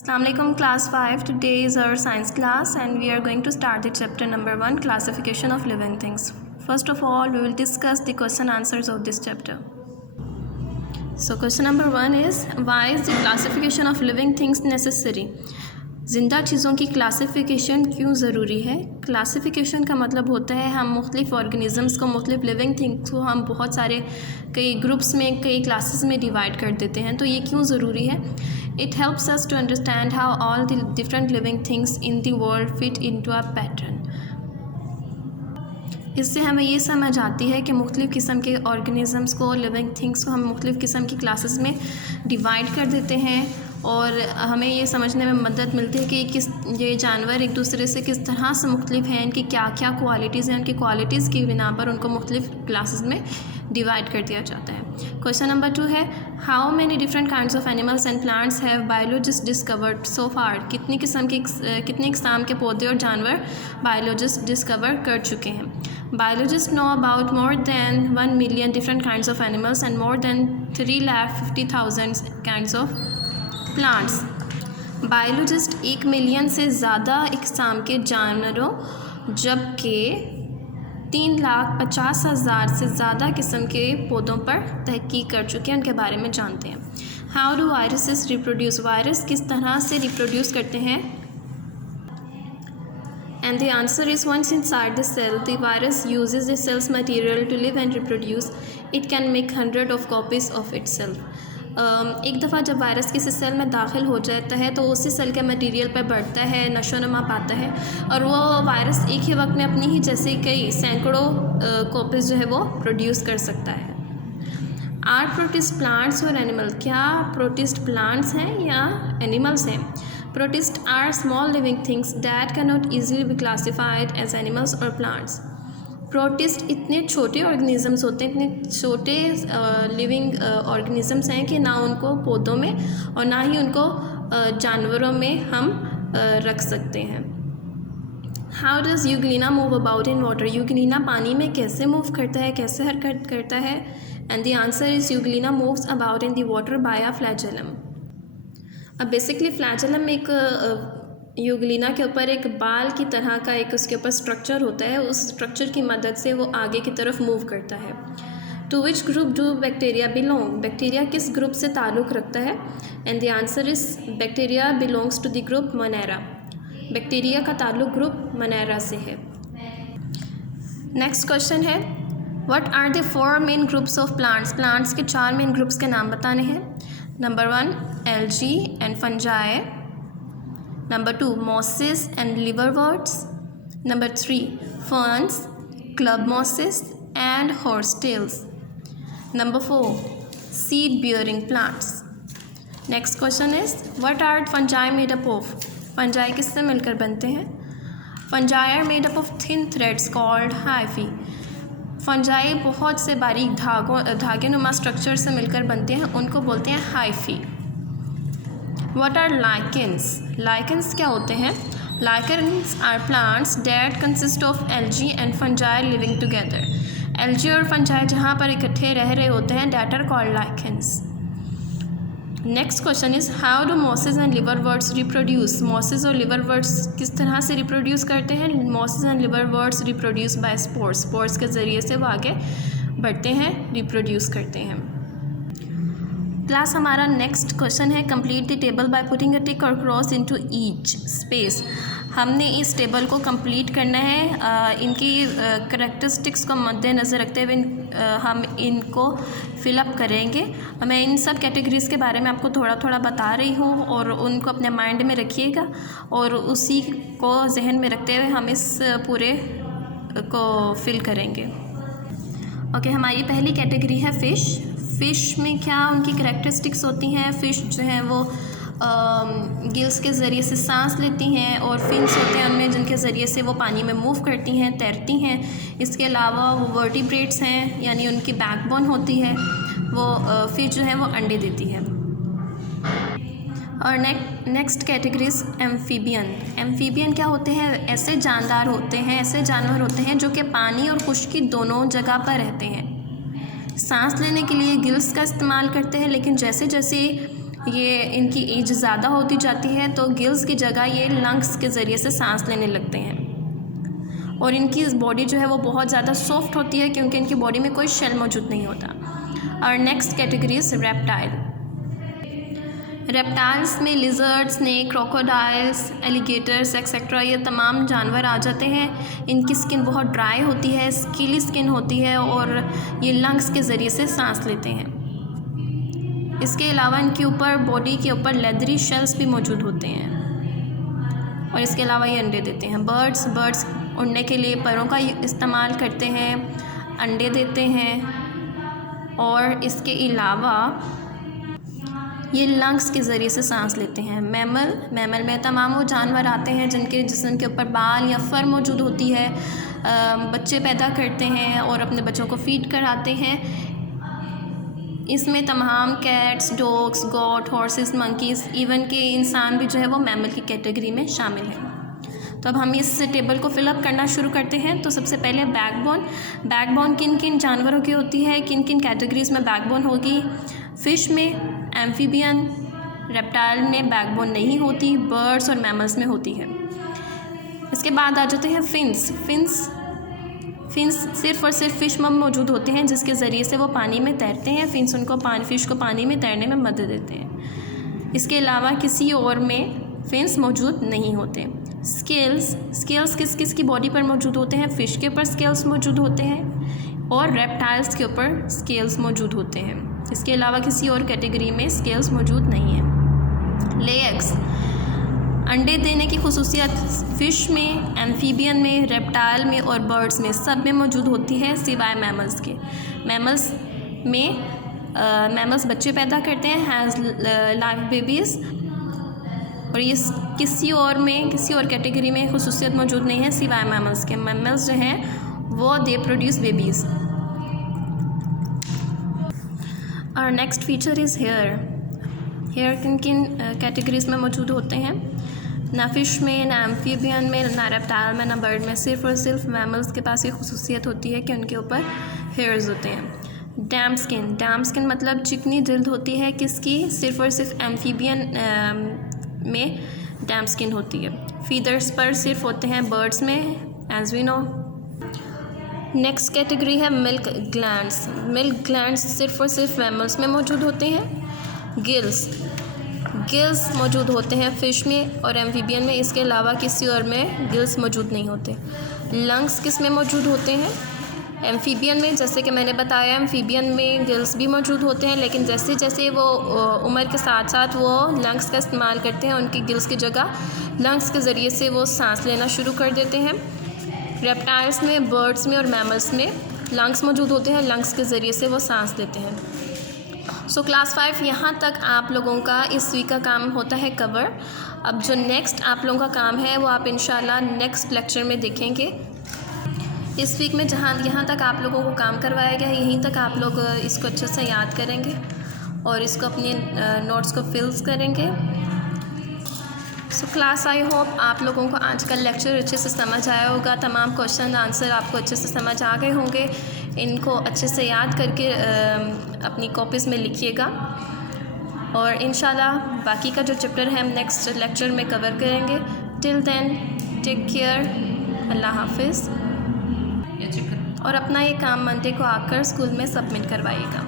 Assalamualaikum class 5. Today is our science class and we are going to start the chapter number 1, classification of living things. First of all, we will discuss the question answers of this chapter. So question number 1 is, why is the classification of living things necessary? ज़िंदा चीज़ों की classification क्यों ज़रूरी है? Classification का मतलब होता है हम मुख्तलिफ़ ऑर्गेनिज़म्स को, मुख्तलिफ़ लिविंग थिंग्स को हम बहुत सारे कई ग्रुप्स में, कई क्लासेस में डिवाइड कर देते हैं. तो ये क्यों ज़रूरी है? It helps us to understand how all the different living things in the world fit into a pattern. इससे हमें ये समझ आती है कि मुख्तलिफ़ किस्म के ऑर्गेनिज़म्स को, लिविंग थिंग्स को हम मुख्तलिफ़ किस्म की क्लासेस में डिवाइड कर देते हैं और हमें ये समझने में मदद मिलती है कि ये जानवर एक दूसरे से किस तरह से मुख्तलिफ़ हैं, इनकी क्या क्या क्वालिटीज़ हैं, उनकी क्वालिटीज़ की बिना पर उनको मुख्तलिफ़ क्लासेस में डिवाइड कर दिया जाता है. क्वेश्चन नंबर 2 है, how many different kinds of animals and plants have biologist discovered so far? कितनी किस्म के पौधे और जानवर बायोलॉजिस्ट डिस्कवर कर चुके हैं? Biologists know about more than 1 million different kinds of animals and more than 350,000 kinds of plants. Biologist 1 million से ज़्यादा इकसाम के जानवरों जबकि 350,000 से ज़्यादा किस्म के पौधों पर तहकीक कर चुके हैं, उनके बारे में जानते हैं. How do viruses reproduce? Virus किस तरह से रिप्रोड्यूस करते हैं? And the answer is, once inside the cell, the virus uses the cell's material to live and reproduce. It can make hundreds of copies of itself. एक दफ़ा जब virus किसी cell में दाखिल हो जाता है तो उसी सेल के मटेरियल पर बढ़ता है, नशोनुमा पाता है और वो वायरस एक ही वक्त में अपनी ही जैसे कई सैकड़ों कॉपीज़ जो है वो प्रोड्यूस कर सकता है. आर प्रोटिस्ट प्लांट्स और एनिमल? क्या प्रोटिस्ट प्लांट्स हैं या एनिमल्स हैं? Protists are small living things that cannot easily be classified as animals or plants. Protists इतने छोटे ऑर्गेनिज़म्स होते हैं, इतने छोटे लिविंग ऑर्गेनिज़म्स हैं कि ना उनको पौधों में और ना ही उनको जानवरों में हम रख सकते हैं. How does Euglena move about in water? Euglena पानी में कैसे मूव करता है, कैसे हरकत करता है? And the answer is, Euglena moves about in the water by a flagellum. अब बेसिकली फ्लैजेलम एक यूग्लिना के ऊपर एक बाल की तरह का एक उसके ऊपर स्ट्रक्चर होता है, उस स्ट्रक्चर की मदद से वो आगे की तरफ मूव करता है. To which group do bacteria belong? Bacteria किस ग्रुप से ताल्लुक़ रखता है? And the answer is, bacteria belongs to the group Monera. Bacteria का ताल्लुक़ ग्रुप मोनेरा से है. नेक्स्ट क्वेश्चन है, what are the 4 main groups of plants? Plants के 4 मेन ग्रुप्स के नाम बताने हैं. Number 1, algae and fungi. Number 2, mosses and liverworts. Number 3, ferns, club mosses and horsetails. Number 4, seed-bearing plants. Next question is, what are fungi made up of? Fungi किससे मिलकर बनते हैं? Fungi are made up of thin threads called hyphae. Fungi बहुत से बारीक धागे नुमा structure से मिलकर बनते हैं, उनको बोलते हैं hyphae. What are lichens? Lichens क्या होते हैं? Lichens are plants that consist of algae and fungi living together. Algae और फंजाई जहाँ पर इकट्ठे रह रहे होते हैं, that are called lichens. Next question is, how do mosses and liverworts reproduce? Mosses और लिवरवर्ट्स किस तरह से रिप्रोड्यूस करते हैं? Mosses and liverworts reproduce by spores. Spores के ज़रिए से वो आगे बढ़ते हैं, रिप्रोड्यूस करते हैं. क्लास हमारा नेक्स्ट क्वेश्चन है, complete the table by putting a tick और क्रॉस इनटू ईच स्पेस. हमने इस टेबल को कंप्लीट करना है. इनकी करैक्टरिस्टिक्स को मद्देनज़र रखते हुए हम इनको फिलअप करेंगे. मैं इन सब कैटेगरीज़ के बारे में आपको थोड़ा थोड़ा बता रही हूँ और उनको अपने माइंड में रखिएगा और उसी को जहन में रखते हुए हम इस पूरे को फिल करेंगे. ओके, हमारी पहली कैटेगरी है फ़िश. फ़िश में क्या उनकी करैक्टरिस्टिक्स होती हैं? फ़िश जो है वो गिल्स के ज़रिए से सांस लेती हैं और फिन्स होते हैं उनमें जिनके ज़रिए से वो पानी में मूव करती हैं, तैरती हैं. इसके अलावा वो वर्टिब्रेट्स हैं, यानी उनकी बैकबोन होती है. वो फिश जो है वो अंडे देती है. और नेक्स्ट कैटेगरीज एम्फीबियन. एम्फीबियन क्या होते हैं? ऐसे जानदार होते हैं, ऐसे जानवर होते हैं जो कि पानी और खुश्की दोनों जगह पर रहते हैं. सांस लेने के लिए गिल्स का इस्तेमाल करते हैं, लेकिन जैसे जैसे ये इनकी एज ज़्यादा होती जाती है तो गिल्स की जगह ये लंग्स के ज़रिए से सांस लेने लगते हैं। और इनकी बॉडी जो है वो बहुत ज़्यादा सॉफ्ट होती है क्योंकि इनकी बॉडी में कोई शेल मौजूद नहीं होता। और next category is reptile. Reptiles में lizard, snake, crocodiles, alligators etcetera ये तमाम जानवर आ जाते हैं। इनकी स्किन बहुत ड्राई होती है, स्किली स्किन होती है और ये लंग्स के ज़रिए से सांस लेते हैं। इसके अलावा इनके ऊपर बॉडी के ऊपर लेदरी शेल्स भी मौजूद होते हैं और इसके अलावा ये अंडे देते हैं। बर्ड्स उड़ने के लिए परों का इस्तेमाल करते हैं, अंडे देते हैं और इसके अलावा ये लंग्स के ज़रिए से सांस लेते हैं। मैमल में तमाम वो जानवर आते हैं जिनके जिस्म के ऊपर बाल या फर मौजूद होती है, बच्चे पैदा करते हैं और अपने बच्चों को फीड कराते हैं। इसमें तमाम cats, dogs, got, horses, monkeys, even के इंसान भी जो है वो मैमल की कैटेगरी में शामिल है। तो अब हम इस टेबल को फिलअप करना शुरू करते हैं। तो सबसे पहले बैकबोन किन किन जानवरों की होती है, किन किन कैटेगरीज़ में बैकबोन होगी। फ़िश में, एम्फीबियन, रेप्टाइल में बैकबोन नहीं होती, बर्ड्स और मैमल्स में होती है। इसके बाद आ जाते हैं फिन्स सिर्फ़ और सिर्फ फ़िश में मौजूद होते हैं जिसके ज़रिए से वो पानी में तैरते हैं। फ़िश को पानी में तैरने में मदद देते हैं। इसके अलावा किसी और में फिन्स मौजूद नहीं होते। स्केल्स किस की बॉडी पर मौजूद होते हैं। फ़िश के ऊपर स्केल्स मौजूद होते हैं और रेप्टाइल्स के ऊपर स्केल्स मौजूद होते हैं। इसके अलावा किसी और कैटेगरी में स्केल्स मौजूद नहीं है। ले एग्स, अंडे देने की खुसूसियत फ़िश में, एम्फीबियन में, रेप्टाइल में और बर्ड्स में सब में मौजूद होती है सिवाय मैमल्स के। मैमल्स बच्चे पैदा करते हैं, हैज़ लाइव बेबीज़, और ये किसी और कैटेगरी में खुसूसियत मौजूद नहीं है सिवाय मैमल्स के। मैमल्स जो हैं वो दे प्रोड्यूस बेबीज़। और नेक्स्ट फीचर इज़ हेयर किन किन कैटेगरीज में मौजूद होते हैं। ना फ़िश में, ना एम्फीबियन में, ना रेप्टाइल में, ना बर्ड में। सिर्फ़ और सिर्फ मैमल्स के पास ये खुसूसियत होती है कि उनके ऊपर हेयर्स होते हैं। डैम स्किन मतलब चिकनी जल्द होती है किसकी, सिर्फ़ और सिर्फ एम्फीबियन में डैम स्किन होती है। फीदर्स पर सिर्फ होते हैं बर्ड्स में, as we know. Next category है मिल्क ग्लैंड्स सिर्फ़ और सिर्फ मैमल्स में मौजूद होते हैं। गिल्स मौजूद होते हैं फ़िश में और एम्फीबियन में, इसके अलावा किसी और में गिल्स मौजूद नहीं होते। लंग्स किस में मौजूद होते हैं। एम्फीबियन में, जैसे कि मैंने बताया, एम्फीबियन में गिल्स भी मौजूद होते हैं, लेकिन जैसे जैसे वो उम्र के साथ साथ वो लंग्स का इस्तेमाल करते हैं, उनकी गिल्स की जगह लंग्स के ज़रिए से वो सांस लेना शुरू कर देते हैं। रेप्टाइल्स में, बर्ड्स में और मैमल्स में लंग्स मौजूद होते हैं, लंग्स के ज़रिए से वो सांस लेते हैं। सो क्लास 5 यहाँ तक आप लोगों का इस वीक का काम होता है कवर। अब जो नेक्स्ट आप लोगों का काम है वो आप इंशाल्लाह नेक्स्ट लेक्चर में देखेंगे। इस वीक में यहाँ तक आप लोगों को काम करवाया गया, यहीं तक आप लोग इसको अच्छे से याद करेंगे और इसको अपने नोट्स को फिल्स करेंगे। सो क्लास, आई होप आप लोगों को आज का लेक्चर अच्छे से समझ आया होगा। तमाम क्वेश्चन आंसर आपको अच्छे से समझ आ गए होंगे। इनको अच्छे से याद करके अपनी कॉपीज़ में लिखिएगा और इंशाल्लाह बाकी का जो चैप्टर है हम नेक्स्ट लेक्चर में कवर करेंगे। टिल देन टेक केयर, अल्लाह हाफिज़। और अपना ये काम मंडे को आकर स्कूल में सबमिट करवाइएगा।